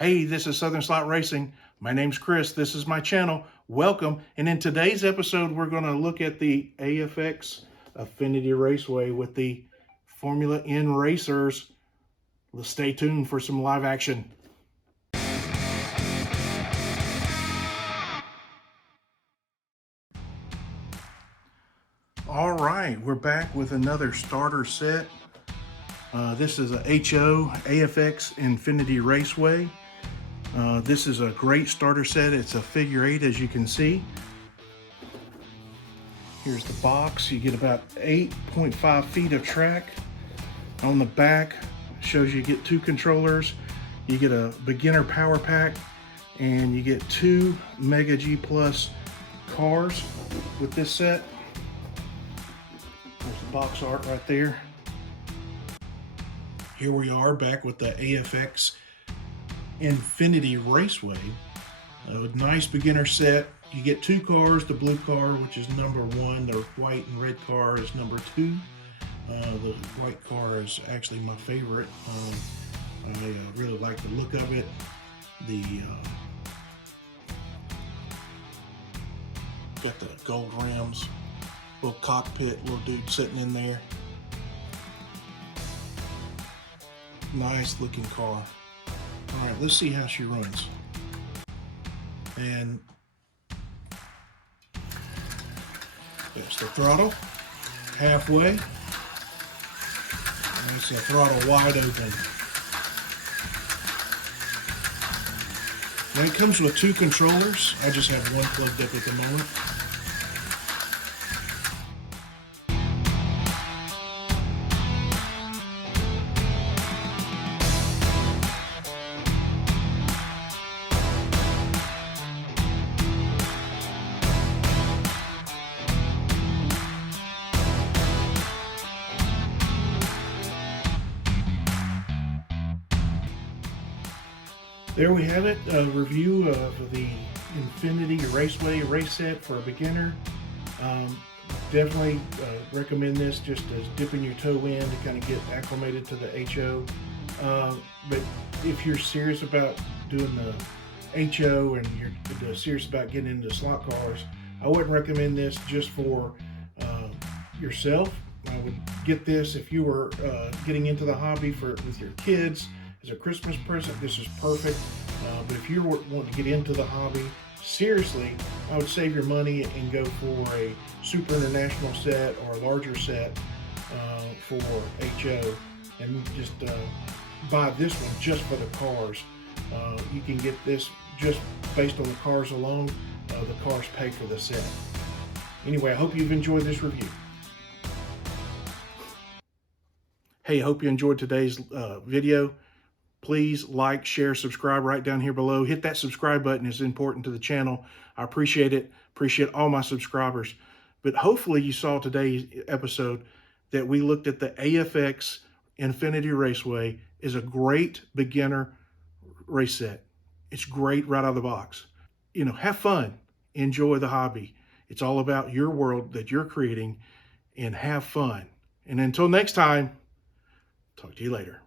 Hey, this is Southern Slot Racing. My name's Chris. This is my channel. Welcome. And in today's episode, we're going to look at the AFX Affinity Raceway with the Formula N racers. Let's stay tuned for some live action. All right, we're back with another starter set. This is a HO AFX Infinity Raceway. This is a great starter set. It's a figure 8, as you can see. Here's the box. You get about 8.5 feet of track. On the back, shows you get 2 controllers. You get a beginner power pack, and you get 2 Mega G Plus cars with this set. There's the box art right there. Here we are back with the AFX Infinity Raceway. A nice beginner set. You get 2 cars, the blue car, which is number 1, the white and red car is number 2. The white car is actually my favorite. I really like the look of it. The got the gold rims, little cockpit, little dude sitting in there. Nice looking car. All right, let's see how she runs. And there's the throttle, halfway. And it's the throttle wide open. Now it comes with 2 controllers. I just have one plugged up at the moment. There we have it, a review of the Infinity Raceway race set for a beginner. Definitely recommend this just as dipping your toe in to kind of get acclimated to the HO. But if you're serious about doing the HO and you're serious about getting into slot cars, I wouldn't recommend this just for yourself. I would get this if you were getting into the hobby with your kids. As a Christmas present, this is perfect. But if you're wanting to get into the hobby, seriously, I would save your money and go for a Super International set or a larger set for HO, and just buy this one just for the cars. You can get this just based on the cars alone. The cars pay for the set. Anyway, I hope you've enjoyed this review. Hey, I hope you enjoyed today's video. Please like, share, subscribe right down here below. Hit that subscribe button. It's important to the channel. I appreciate it. Appreciate all my subscribers. But hopefully you saw today's episode that we looked at the AFX Infinity Raceway is a great beginner race set. It's great right out of the box. You know, have fun. Enjoy the hobby. It's all about your world that you're creating, and have fun. And until next time, talk to you later.